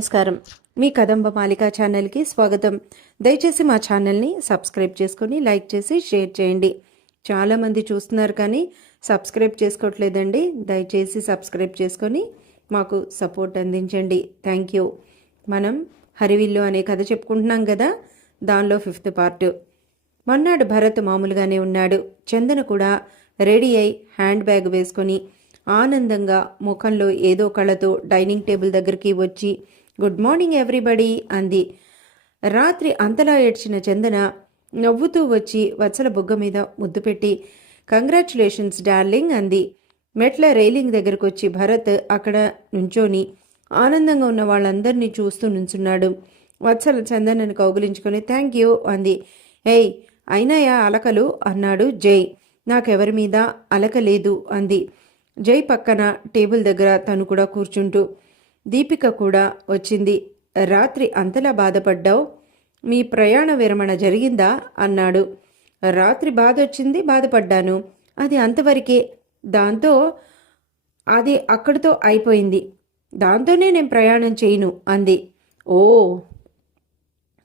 నమస్కారం. మీ కదంబ మాలిక ఛానల్కి స్వాగతం. దయచేసి మా ఛానల్ని సబ్స్క్రైబ్ చేసుకొని లైక్ చేసి షేర్ చేయండి. చాలామంది చూస్తున్నారు కానీ సబ్స్క్రైబ్ చేసుకోవట్లేదండి. దయచేసి సబ్స్క్రైబ్ చేసుకొని మాకు సపోర్ట్ అందించండి. Thank you. మనం హరివిల్లు అనే కథ చెప్పుకుంటున్నాం కదా, దానిలో 5th పార్ట్. మొన్నాడు భరత్ మామూలుగానే ఉన్నాడు. చందన కూడా రెడీ అయి హ్యాండ్ బ్యాగ్ వేసుకొని ఆనందంగా ముఖంలో ఏదో కళతో డైనింగ్ టేబుల్ దగ్గరికి వచ్చి గుడ్ మార్నింగ్ ఎవ్రీబడి అంది. రాత్రి అంతలా ఏడ్చిన చందన నవ్వుతూ వచ్చి వత్సల బుగ్గ మీద ముద్దు పెట్టి కంగ్రాచులేషన్స్ డార్లింగ్ అంది. మెట్ల రైలింగ్ దగ్గరకు వచ్చి భరత్ అక్కడ నుంచోని ఆనందంగా ఉన్న వాళ్ళందరినీ చూస్తూ నుంచున్నాడు. వత్సల చందనని కౌగిలించుకొని థ్యాంక్ యూ అంది. ఏయ్ అయినాయా అలకలు అన్నాడు జై. నాకెవరి మీద అలక లేదు అంది. జై పక్కన టేబుల్ దగ్గర తను కూడా కూర్చుంటూ. దీపిక కూడా వచ్చింది. రాత్రి అంతలా బాధపడ్డావు, మీ ప్రయాణ విరమణ జరిగిందా అన్నాడు. రాత్రి బాధ వచ్చింది, బాధపడ్డాను, అది అంతవరకే, దాంతో అది అక్కడితో అయిపోయింది, దాంతోనే నేను ప్రయాణం చేయను అంది. ఓ,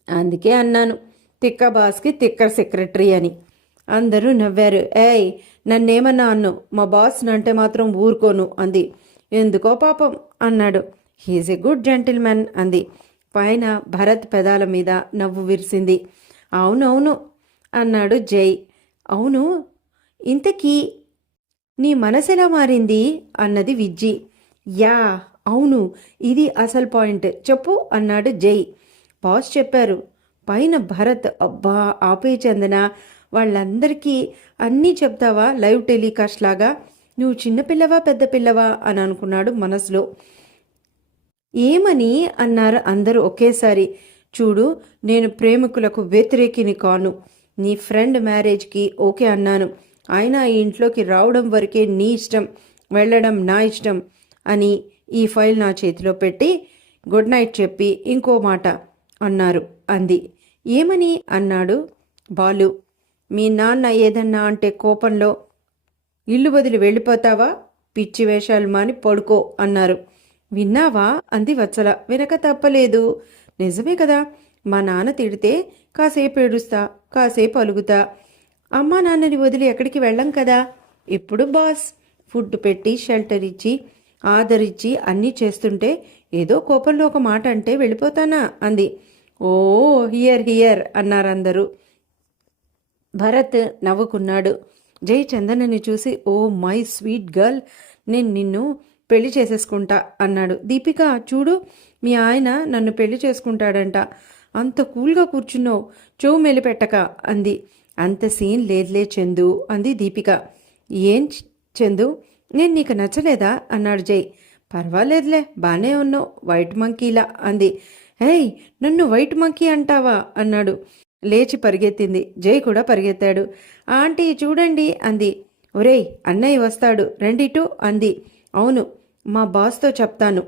అందుకే అన్నాను తిక్క బాస్కి తిక్క సెక్రటరీ అని. అందరూ నవ్వారు. ఏయ్ నన్నేమన్నా అన్ను, మా బాస్ అంటే మాత్రం ఊరుకోను అంది. ఎందుకో పాపం అన్నాడు. హీజ్ ఎ గుడ్ జెంటిల్మెన్ అంది. పైన భరత్ పెదాల మీద నవ్వు విరిసింది. అవునవును అన్నాడు జై. అవును, ఇంతకీ నీ మనసెలా మారింది అన్నది విజ్జి. యా అవును, ఇది అసలు పాయింట్, చెప్పు అన్నాడు జై. బాస్ చెప్పారు పైన భరత్. అబ్బా ఆపే చందన, వాళ్ళందరికీ అన్నీ చెప్తావా లైవ్ టెలికాస్ట్ లాగా? నువ్వు చిన్నపిల్లవా పెద్ద పిల్లవా అని అనుకున్నాడు మనసులో. ఏమని అన్నారు అందరూ ఒకేసారి. చూడు, నేను ప్రేమికులకు వ్యతిరేకిని కాను. నీ ఫ్రెండ్ మ్యారేజ్కి ఓకే అన్నాను, ఆయన ఈ ఇంట్లోకి రావడం వరకే నీ ఇష్టం, వెళ్ళడం నా ఇష్టం అని ఈ ఫైల్ నా చేతిలో పెట్టి గుడ్ నైట్ చెప్పి ఇంకో మాట అన్నారు అంది. ఏమని అన్నాడు బాలు. మీ నాన్న ఏదన్నా అంటే కోపంలో ఇల్లు వదిలి వెళ్ళిపోతావా, పిచ్చి వేషాలు మాని పడుకో అన్నారు. విన్నావా అంది వత్సల. వినక తప్పలేదు. నిజమే కదా, మా నాన్న తిడితే కాసేపు ఏడుస్తా, కాసేపు అలుగుతా. అమ్మా నాన్నని వదిలి ఎక్కడికి వెళ్ళం కదా. ఇప్పుడు బాస్ ఫుడ్ పెట్టి షెల్టర్ ఇచ్చి ఆదరించి అన్నీ చేస్తుంటే ఏదో కోపంలో ఒక మాట అంటే వెళ్ళిపోతానా అంది. ఓ హియర్ హియర్ అన్నారందరూ. భరత్ నవ్వుకున్నాడు. జై చందనని చూసి ఓ మై స్వీట్ గర్ల్, నేను నిన్ను పెళ్లి చేసేసుకుంటా అన్నాడు. దీపిక చూడు, మీ ఆయన నన్ను పెళ్లి చేసుకుంటాడంట, అంత కూల్గా కూర్చున్నావు, చెవు మెలిపెట్టక అంది. అంత సీన్ లేదులే చందు అంది దీపిక. ఏం చందు, నేను నీకు నచ్చలేదా అన్నాడు జై. పర్వాలేదులే, బానే ఉన్నావు, వైట్ మంకీలా అంది. ఏయ్ నన్ను వైట్ మంకీ అంటావా అన్నాడు. లేచి పరిగెత్తింది. జై కూడా పరిగెత్తాడు. ఆంటీ చూడండి అంది. ఒరేయ్ అన్నయ్య వస్తాడు రెండిటు అంది. అవును, మా బాస్తో చెప్తాను,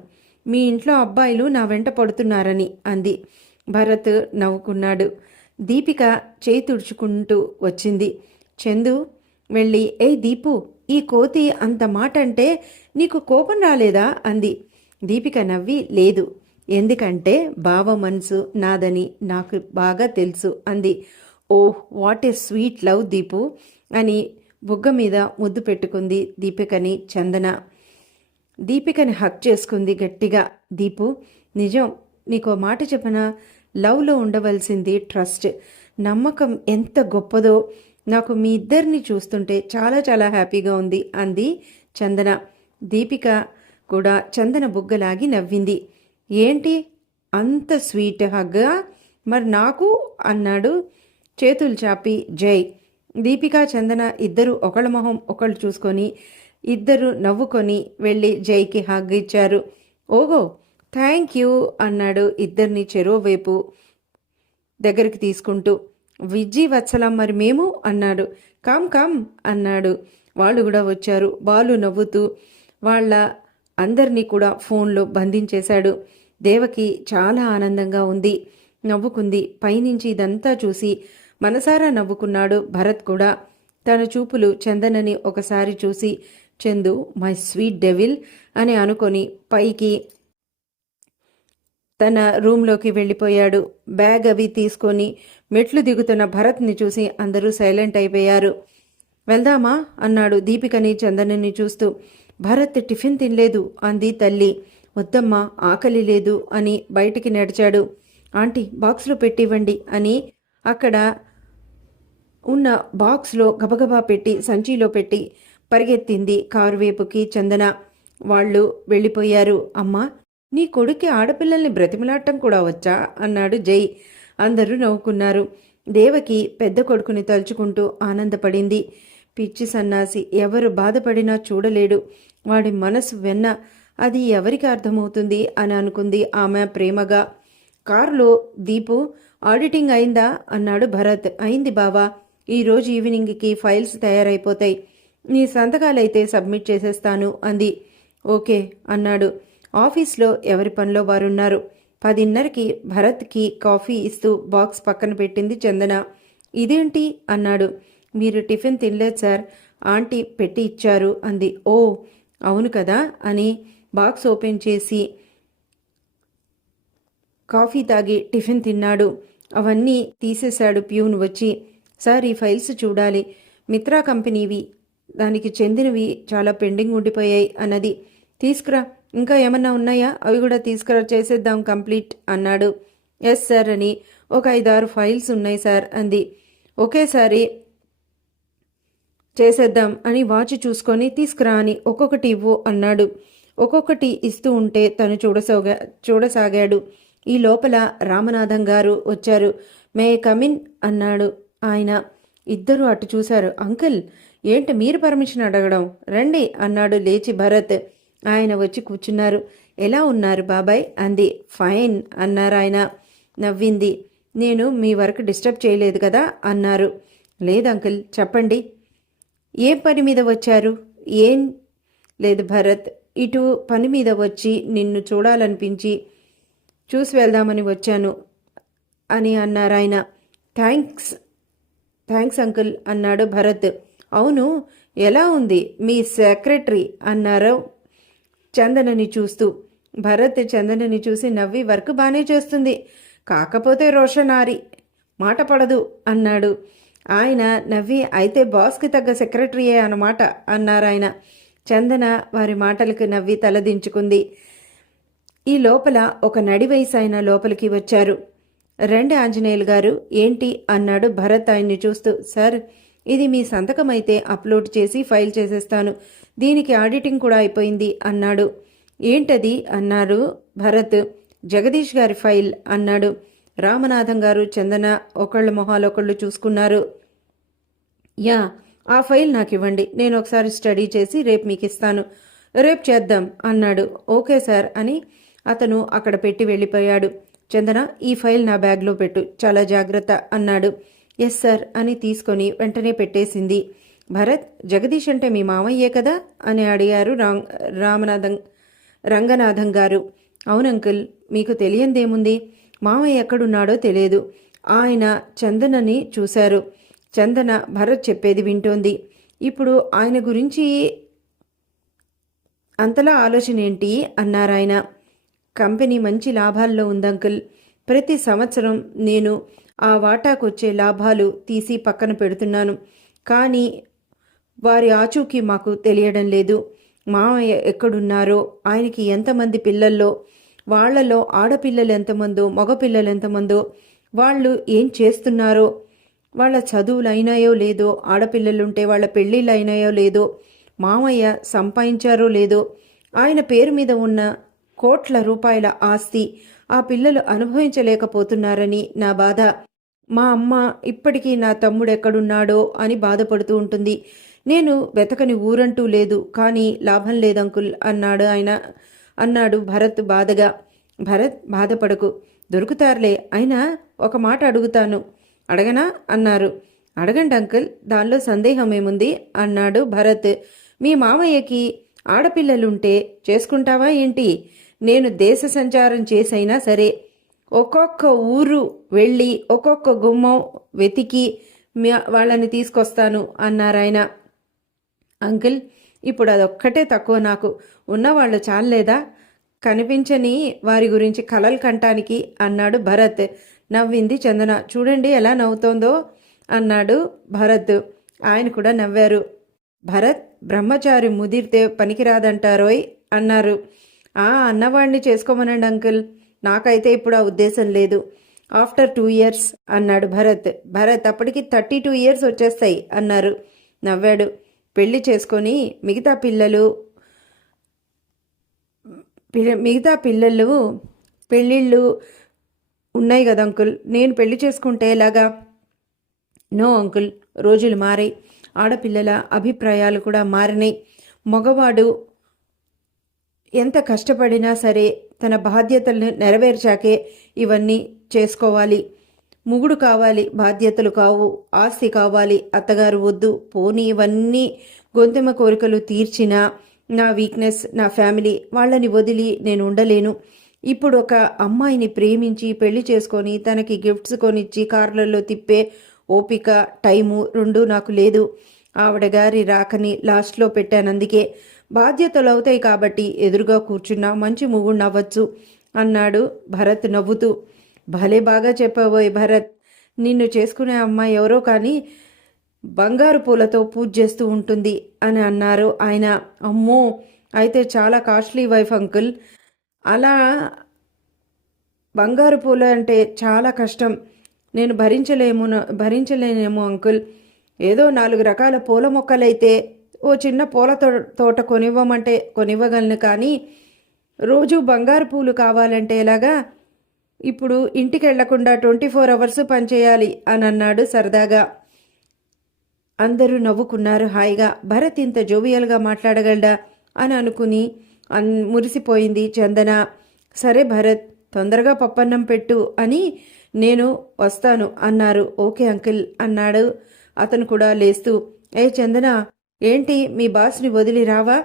మీ ఇంట్లో అబ్బాయిలు నా వెంట పడుతున్నారని అంది. భరత్ నవ్వుకున్నాడు. దీపిక చేయి తుడుచుకుంటూ వచ్చింది. చందు వెళ్ళి ఏ దీపు, ఈ కోతి అంత మాట అంటే నీకు కోపం రాలేదా అంది. దీపిక నవ్వి లేదు, ఎందుకంటే బావ మనసు నాదని నాకు బాగా తెలుసు అంది. Oh what a sweet love Deepu అని బుగ్గ మీద ముద్దు పెట్టుకుంది దీపికని చందన. దీపికని హక్ చేసుకుంది గట్టిగా. దీపు నిజం, నీకో మాట చెప్పనా, లవ్లో ఉండవలసింది ట్రస్ట్, నమ్మకం ఎంత గొప్పదో. నాకు మీ ఇద్దరిని చూస్తుంటే చాలా చాలా హ్యాపీగా ఉంది అంది చందన. దీపిక కూడా చందన బుగ్గలాగి నవ్వింది. ఏంటి అంత స్వీట్ హగ్గా, మరి నాకు అన్నాడు చేతులు చాపి జై. దీపిక చందన ఇద్దరు ఒకళ్ళ మొహం ఒకళ్ళు చూసుకొని ఇద్దరు నవ్వుకొని వెళ్ళి జైకి హగ్ ఇచ్చారు. ఓగో థ్యాంక్ యూ అన్నాడు ఇద్దరిని చెరోవైపు దగ్గరికి తీసుకుంటూ. విజ్జి వత్సలం మరి మేము అన్నాడు. కమ్ కమ్ అన్నాడు. వాళ్ళు కూడా వచ్చారు. బాలు నవ్వుతూ వాళ్ళ అందరినీ కూడా ఫోన్లో బంధించేశాడు. దేవకి చాలా ఆనందంగా ఉంది, నవ్వుకుంది. పైనుంచి ఇదంతా చూసి మనసారా నవ్వుకున్నాడు భరత్ కూడా. తన చూపులు చందనని ఒకసారి చూసి చందు మై స్వీట్ డెవిల్ అని అనుకొని పైకి తన రూంలోకి వెళ్ళిపోయాడు. బ్యాగ్ అవి తీసుకొని మెట్లు దిగుతున్న భరత్ని చూసి అందరూ సైలెంట్ అయిపోయారు. వెళ్దామా అన్నాడు దీపికని చందనని చూస్తూ. భరత్ టిఫిన్ తినలేదు అంది తల్లి. వద్దమ్మా, ఆకలి లేదు అని బయటికి నడిచాడు. ఆంటీ బాక్స్లో పెట్టివ్వండి అని అక్కడ ఉన్న బాక్స్లో గబగబా పెట్టి సంచిలో పెట్టి పరిగెత్తింది కారు వైపుకి చందన. వాళ్ళు వెళ్ళిపోయారు. అమ్మా, నీ కొడుక్కి ఆడపిల్లల్ని బ్రతిమలాడటం కూడా వచ్చా అన్నాడు జై. అందరూ నవ్వుకున్నారు. దేవకి పెద్ద కొడుకుని తలుచుకుంటూ ఆనందపడింది. పిచ్చి సన్నాసి, ఎవరు బాధపడినా చూడలేడు. వాడి మనసు వెన్న, అది ఎవరికి అర్థమవుతుంది అని అనుకుంది ఆమె ప్రేమగా. కారులో దీపు, ఆడిటింగ్ అయిందా అన్నాడు భరత్. అయింది బావా, ఈరోజు ఈవినింగ్కి ఫైల్స్ తయారైపోతాయి. నీ సంతకాలైతే సబ్మిట్ చేసేస్తాను అంది. ఓకే అన్నాడు. ఆఫీస్లో ఎవరి పనిలో వారున్నారు. 10:30కి భరత్కి కాఫీ ఇస్తూ బాక్స్ పక్కన పెట్టింది చందన. ఇదేంటి అన్నాడు. మీరు టిఫిన్ తినలేదు సార్, ఆంటీ పెట్టి ఇచ్చారు అంది. ఓ అవును కదా అని బాక్స్ ఓపెన్ చేసి కాఫీ తాగి టిఫిన్ తిన్నాడు. అవన్నీ తీసేశాడు ప్యూన్ వచ్చి. సార్, ఈ ఫైల్స్ చూడాలి, మిత్రా కంపెనీవి, దానికి చెందినవి చాలా పెండింగ్ ఉండిపోయాయి అన్నది. తీసుకురా, ఇంకా ఏమన్నా ఉన్నాయా, అవి కూడా తీసుకురా, చేసేద్దాం కంప్లీట్ అన్నాడు. ఎస్ సార్ అని ఒక 5-6 ఫైల్స్ ఉన్నాయి సార్ అంది. ఒకేసారి చేసేద్దాం అని వాచ్ చూసుకొని తీసుకురా అని ఒక్కొక్కటి ఇవ్వు అన్నాడు. ఒక్కొక్కటి ఇస్తూ ఉంటే తను చూడసాగాడు. ఈ లోపల రామనాథం గారు వచ్చారు. మే కమిన్ అన్నాడు ఆయన. ఇద్దరు అటు చూశారు. అంకుల్, ఏంటి మీరు పర్మిషన్ అడగడం, రండి అన్నాడు లేచి భరత్. ఆయన వచ్చి కూర్చున్నారు. ఎలా ఉన్నారు బాబాయ్ అంది. ఫైన్ అన్నారు ఆయన. నవ్వింది. నేను మీ వర్క్ డిస్టర్బ్ చేయలేదు కదా అన్నారు. లేదు అంకుల్, చెప్పండి, ఏం పని మీద వచ్చారు? ఏం లేదు భరత్, ఇటు పని మీద వచ్చి నిన్ను చూడాలనిపించి చూసి వెళ్దామని వచ్చాను అని అన్నారాయన. థ్యాంక్స్ అంకుల్ అన్నాడు భరత్. అవును, ఎలా ఉంది మీ సెక్రటరీ అన్నారు చందనని చూస్తూ. భరత్ చందనని చూసి నవ్వి, వర్క్ బాగానే చేస్తుంది, కాకపోతే రోషనారి, మాట పడదు అన్నాడు. ఆయన నవ్వి, అయితే బాస్కి తగ్గ సెక్రటరీయే అన్నమాట అన్నారాయన. చందన వారి మాటలకు నవ్వి తలదించుకుంది. ఈ లోపల ఒక నడివయసు ఆయన లోపలికి వచ్చారు. రండి ఆంజనేయులు గారు. ఏంటి అన్నాడు భరత్ ఆయన్ని చూస్తూ. సార్, ఇది మీ సంతకం అయితే అప్లోడ్ చేసి ఫైల్ చేసేస్తాను, దీనికి ఆడిటింగ్ కూడా అయిపోయింది అన్నాడు. ఏంటది అన్నారు భరత్. జగదీష్ గారి ఫైల్ అన్నాడు. రామనాథం గారు చందన ఒకళ్ళ మొహాలొకళ్ళు చూసుకున్నారు. యా, ఆ ఫైల్ నాకు ఇవ్వండి, నేను ఒకసారి స్టడీ చేసి రేపు మీకు ఇస్తాను, రేపు చేద్దాం అన్నాడు. ఓకే సార్ అని అతను అక్కడ పెట్టి వెళ్ళిపోయాడు. చందన, ఈ ఫైల్ నా బ్యాగ్లో పెట్టు, చాలా జాగ్రత్త అన్నాడు. ఎస్ సార్ అని తీసుకొని వెంటనే పెట్టేసింది. భరత్, జగదీష్ అంటే మీ మామయ్యే కదా అని అడిగారు రంగనాథం గారు. అవునంకుల్, మీకు తెలియందేముంది, మామయ్య ఎక్కడున్నాడో తెలియదు. ఆయన చందనని చూశారు. చందన భరత్ చెప్పేది వింటోంది. ఇప్పుడు ఆయన గురించి అంతలా ఆలోచన ఏంటి అన్నారాయన. కంపెనీ మంచి లాభాల్లో ఉందంకుల్, ప్రతి సంవత్సరం నేను ఆ వాటాకొచ్చే లాభాలు తీసి పక్కన పెడుతున్నాను, కానీ వారి ఆచూకీ మాకు తెలియడం లేదు. మామయ్య ఎక్కడున్నారో, ఆయనకి ఎంతమంది పిల్లల్లో, వాళ్లలో ఆడపిల్లలు ఎంతమందో మగపిల్లలు ఎంతమందో, వాళ్ళు ఏం చేస్తున్నారో, వాళ్ళ చదువులు అయినాయో లేదో, ఆడపిల్లలుంటే వాళ్ళ పెళ్ళిళ్ళు అయినాయో లేదో, మామయ్య సంపాదించారో లేదో, ఆయన పేరు మీద ఉన్న కోట్ల రూపాయల ఆస్తి ఆ పిల్లలు అనుభవించలేకపోతున్నారని నా బాధ. మా అమ్మ ఇప్పటికీ నా తమ్ముడెక్కడున్నాడో అని బాధపడుతూ ఉంటుంది. నేను వెతకని ఊరంటూ లేదు, కానీ లాభం లేదంకుల్ అన్నాడు భరత్ బాధగా. భరత్, బాధపడకు, దొరుకుతారులే, అయినా ఒక మాట అడుగుతాను. అడగనా అన్నారు. అడగండి అంకుల్, దానిలో సందేహం ఏముంది అన్నాడు భరత్. మీ మామయ్యకి ఆడపిల్లలుంటే చేసుకుంటావా ఏంటి? నేను దేశ సంచారం చేసైనా సరే ఒక్కొక్క ఊరు వెళ్ళి ఒక్కొక్క గుమ్మం వెతికి వాళ్ళని తీసుకొస్తాను అన్నారాయన. అంకుల్, ఇప్పుడు అదొక్కటే తక్కువ, నాకు ఉన్నవాళ్ళు చాలేదా? కనిపించని వారి గురించి కలలు కంటానికి అన్నాడు భరత్. నవ్వింది చందన. చూడండి ఎలా నవ్వుతోందో అన్నాడు భరత్. ఆయన కూడా నవ్వారు. భరత్ బ్రహ్మచారి ముదిరితే పనికిరాదంటారోయ్ అన్నారు. అన్నవాడిని చేసుకోమనండి అంకుల్, నాకైతే ఇప్పుడు ఆ ఉద్దేశం లేదు. ఆఫ్టర్ 2 years అన్నాడు భరత్. భరత్ అప్పటికి 32 years వచ్చేస్తాయి అన్నారు. నవ్వాడు. పెళ్లి చేసుకొని మిగతా పిల్లలు పెళ్ళిళ్ళు ఉన్నాయి కదా అంకుల్, నేను పెళ్లి చేసుకుంటే ఎలాగా? నో అంకుల్, రోజులు మారాయి, ఆడపిల్లల అభిప్రాయాలు కూడా మారినాయి. మగవాడు ఎంత కష్టపడినా సరే తన బాధ్యతలను నెరవేర్చాకే ఇవన్నీ చేసుకోవాలి. మొగుడు కావాలి, బాధ్యతలు కావు, ఆస్తి కావాలి, అత్తగారు వద్దు. పోనీ ఇవన్నీ గొంతెమ్మ కోరికలు తీర్చినా నా వీక్నెస్, నా ఫ్యామిలీ వాళ్ళని వదిలి నేను ఉండలేను. ఇప్పుడు ఒక అమ్మాయిని ప్రేమించి పెళ్లి చేసుకొని తనకి గిఫ్ట్స్ కొనిచ్చి కార్లలో తిప్పే ఓపిక, టైము రెండూ నాకు లేదు. ఆవిడ గారి రాకని లాస్ట్లో పెట్టాను. అందుకే బాధ్యతలు అవుతాయి కాబట్టి ఎదురుగా కూర్చున్నా మంచి మొగుడు నవ్వచ్చు అన్నాడు భరత్ నవ్వుతూ. భలే బాగా చెప్పబోయ్ భరత్, నిన్ను చేసుకునే అమ్మాయి ఎవరో కానీ బంగారు పూలతో పూజ చేస్తూ ఉంటుంది అని అన్నారు ఆయన. అమ్మో, అయితే చాలా కాస్ట్లీ వైఫ్ అంకుల్. అలా బంగారు పూల అంటే చాలా కష్టం, నేను భరించలేనేమో అంకుల్. ఏదో 4 రకాల పూల మొక్కలైతే ఓ చిన్న పూల తోట కొనివ్వమంటే కొనివ్వగలను, కానీ రోజు బంగారు పూలు కావాలంటే ఎలాగా? ఇప్పుడు ఇంటికి వెళ్లకుండా 24 hours పనిచేయాలి అని అన్నాడు సరదాగా. అందరూ నవ్వుకున్నారు హాయిగా. భరత్ ఇంత జోవియల్గా మాట్లాడగలడా అని అనుకుని మురిసిపోయింది చందన. సరే భరత్, తొందరగా పప్పన్నం పెట్టు అని నేను వస్తాను అన్నారు. ఓకే అంకిల్ అన్నాడు అతను కూడా లేస్తూ. చందన, ఏంటి మీ బాస్ని వదిలి రావా?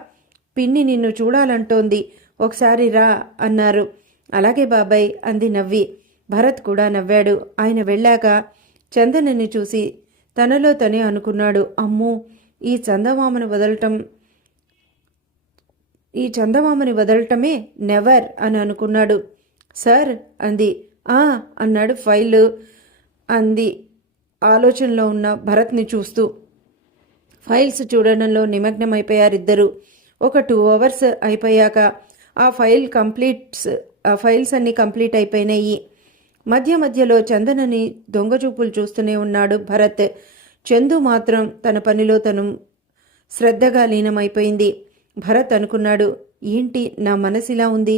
పిన్ని నిన్ను చూడాలంటోంది, ఒకసారి రా అన్నారు. అలాగే బాబాయ్ అంది నవ్వి. భరత్ కూడా నవ్వాడు. ఆయన వెళ్ళాక చందనని చూసి తనలో తనే అనుకున్నాడు, అమ్మో, ఈ చందమామని వదలటమే నెవర్ అని అనుకున్నాడు. సార్ అంది. అన్నాడు ఫైల్ అంది ఆలోచనలో ఉన్న భరత్ని చూస్తూ. ఫైల్స్ చూడడంలో నిమగ్నమైపోయారిద్దరూ. ఒక 2 hours అయిపోయాక ఆ ఫైల్స్ అన్నీ కంప్లీట్ అయిపోయినాయి. మధ్యలో చందనని దొంగచూపులు చూస్తూనే ఉన్నాడు భరత్. చందు మాత్రం తన పనిలో తను శ్రద్ధగా లీనమైపోయింది. భరత్ అనుకున్నాడు, ఏంటి నా మనసిలా ఉంది,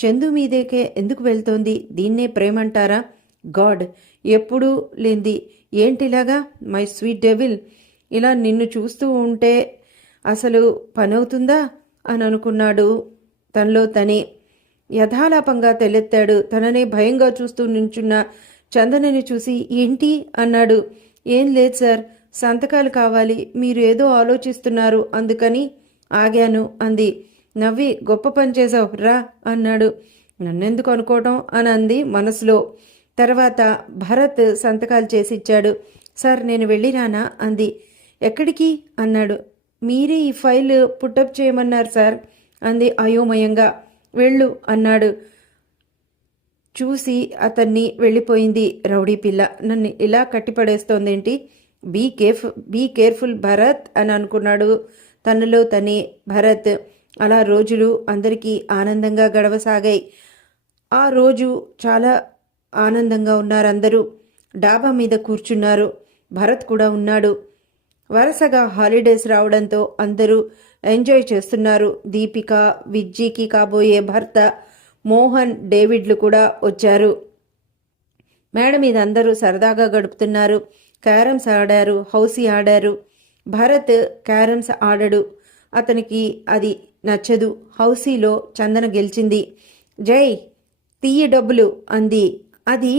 చందు మీదేకే ఎందుకు వెళ్తోంది? దీన్నే ప్రేమంటారా? గాడ్, ఎప్పుడూ లేంది ఏంటిలాగా? మై స్వీట్ డెవిల్, ఇలా నిన్ను చూస్తూ ఉంటే అసలు పనవుతుందా అని అనుకున్నాడు తనలో తనే. యథాలాపంగా తెలెత్తాడు. తననే భయంగా చూస్తూ నించున్న చందనని చూసి ఏంటి అన్నాడు. ఏం లేదు సార్, సంతకాలు కావాలి, మీరు ఏదో ఆలోచిస్తున్నారు అందుకని ఆగాను అంది. నవ్వి, గొప్ప పని చేసావు రా అన్నాడు. నన్నెందుకు అనుకోవటం అని అంది మనసులో. తర్వాత భరత్ సంతకాలు చేసిచ్చాడు. సార్ నేను వెళ్ళిరానా అంది. ఎక్కడికి అన్నాడు. మీరే ఈ ఫైల్ పుట్టప్ చేయమన్నారు సార్ అంది అయోమయంగా. వెళ్ళు అన్నాడు. చూసి అతన్ని వెళ్ళిపోయింది. రౌడీ పిల్ల నన్ను ఇలా కట్టిపడేస్తోందేంటి? బీ కేర్ఫుల్ భరత్ అని అనుకున్నాడు తనలో తనే భరత్. అలా రోజులు అందరికీ ఆనందంగా గడవసాగాయి. ఆ రోజు చాలా ఆనందంగా ఉన్నారు అందరూ. డాబా మీద కూర్చున్నారు. భరత్ కూడా ఉన్నాడు. వరుసగా హాలిడేస్ రావడంతో అందరూ ఎంజాయ్ చేస్తున్నారు. దీపిక, విజ్జీకి కాబోయే భర్త మోహన్, డేవిడ్లు కూడా వచ్చారు. మేడ మీద అందరూ సరదాగా గడుపుతున్నారు. క్యారమ్స్ ఆడారు, హౌసీ ఆడారు. భరత్ క్యారమ్స్ ఆడడు, అతనికి అది నచ్చదు. హౌసీలో చందన గెలిచింది. జై తీయ డబ్బులు అంది. అది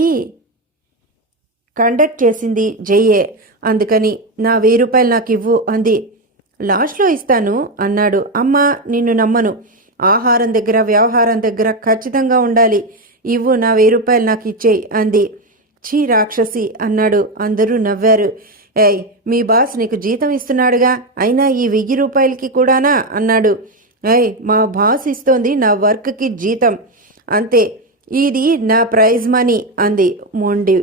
కండక్ట్ చేసింది జయ్యే, అందుకని నా 1000 రూపాయలు నాకు ఇవ్వు అంది. లాస్ట్లో ఇస్తాను అన్నాడు. అమ్మా, నిన్ను నమ్మను, ఆహారం దగ్గర వ్యవహారం దగ్గర ఖచ్చితంగా ఉండాలి, ఇవ్వు, నా 1000 రూపాయలు నాకు ఇచ్చేయి అంది. ఛీ రాక్షసి అన్నాడు. అందరూ నవ్వారు. మీ బాస్ నీకు జీతం ఇస్తున్నాడుగా, అయినా ఈ 1000 రూపాయలకి కూడానా అన్నాడు. మా బాస్ ఇస్తోంది నా వర్క్కి జీతం అంతే, ఇది నా ప్రైజ్ మనీ అంది. మొండి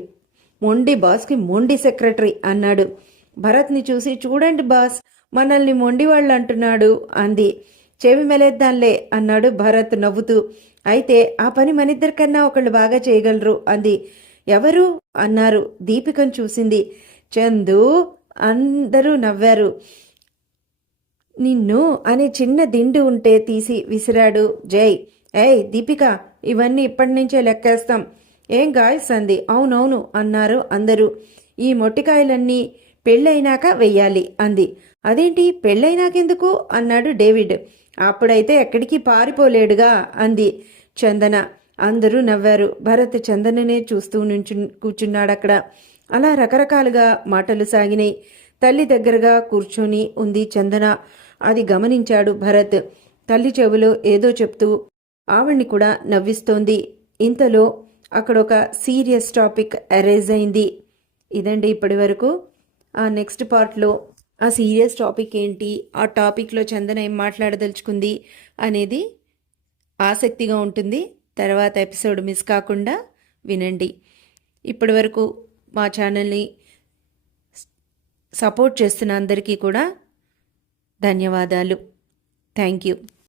మొండి బాస్కి మొండి సెక్రటరీ అన్నాడు. భరత్ని చూసి చూడండి బాస్, మనల్ని మొండి వాళ్ళు అంటున్నాడు అంది. చెవి మెలేద్దాంలే అన్నాడు భరత్ నవ్వుతూ. అయితే ఆ పని మనిద్దరికన్నా ఒకళ్ళు బాగా చేయగలరు అంది. ఎవరు అన్నారు. దీపికను చూసింది. చందు. అందరూ నవ్వారు. నిన్ను అనే చిన్న దిండు ఉంటే తీసి విసిరాడు జై. దీపిక, ఇవన్నీ ఇప్పటి నుంచే లెక్కేస్తాం. ఏం గాయస్ అంది. అవునవును అన్నారు అందరూ. ఈ మొట్టికాయలన్నీ పెళ్ళైనాక వెయ్యాలి అంది. అదేంటి పెళ్ళైనాకెందుకు అన్నాడు డేవిడ్. అప్పుడైతే ఎక్కడికి పారిపోలేడుగా అంది చందన. అందరూ నవ్వారు. భరత్ చందననే చూస్తూ కూర్చున్నాడక్కడ. అలా రకరకాలుగా మాటలు సాగినాయి. తల్లి దగ్గరగా కూర్చొని ఉంది చందన. అది గమనించాడు భరత్. తల్లి చెవిలో ఏదో చెప్తూ ఆవిడ్ని కూడా నవ్విస్తోంది. ఇంతలో అక్కడొక సీరియస్ టాపిక్ అరైజ్ అయింది. ఇదండి ఇప్పటి వరకు. ఆ నెక్స్ట్ పార్ట్లో ఆ సీరియస్ టాపిక్ ఏంటి, ఆ టాపిక్లో చందన ఏం మాట్లాడదలుచుకుంది అనేది ఆసక్తిగా ఉంటుంది. తర్వాత ఎపిసోడ్ మిస్ కాకుండా వినండి. ఇప్పటి వరకు మా ఛానల్ని సపోర్ట్ చేస్తున్న అందరికీ కూడా ధన్యవాదాలు. Thank you.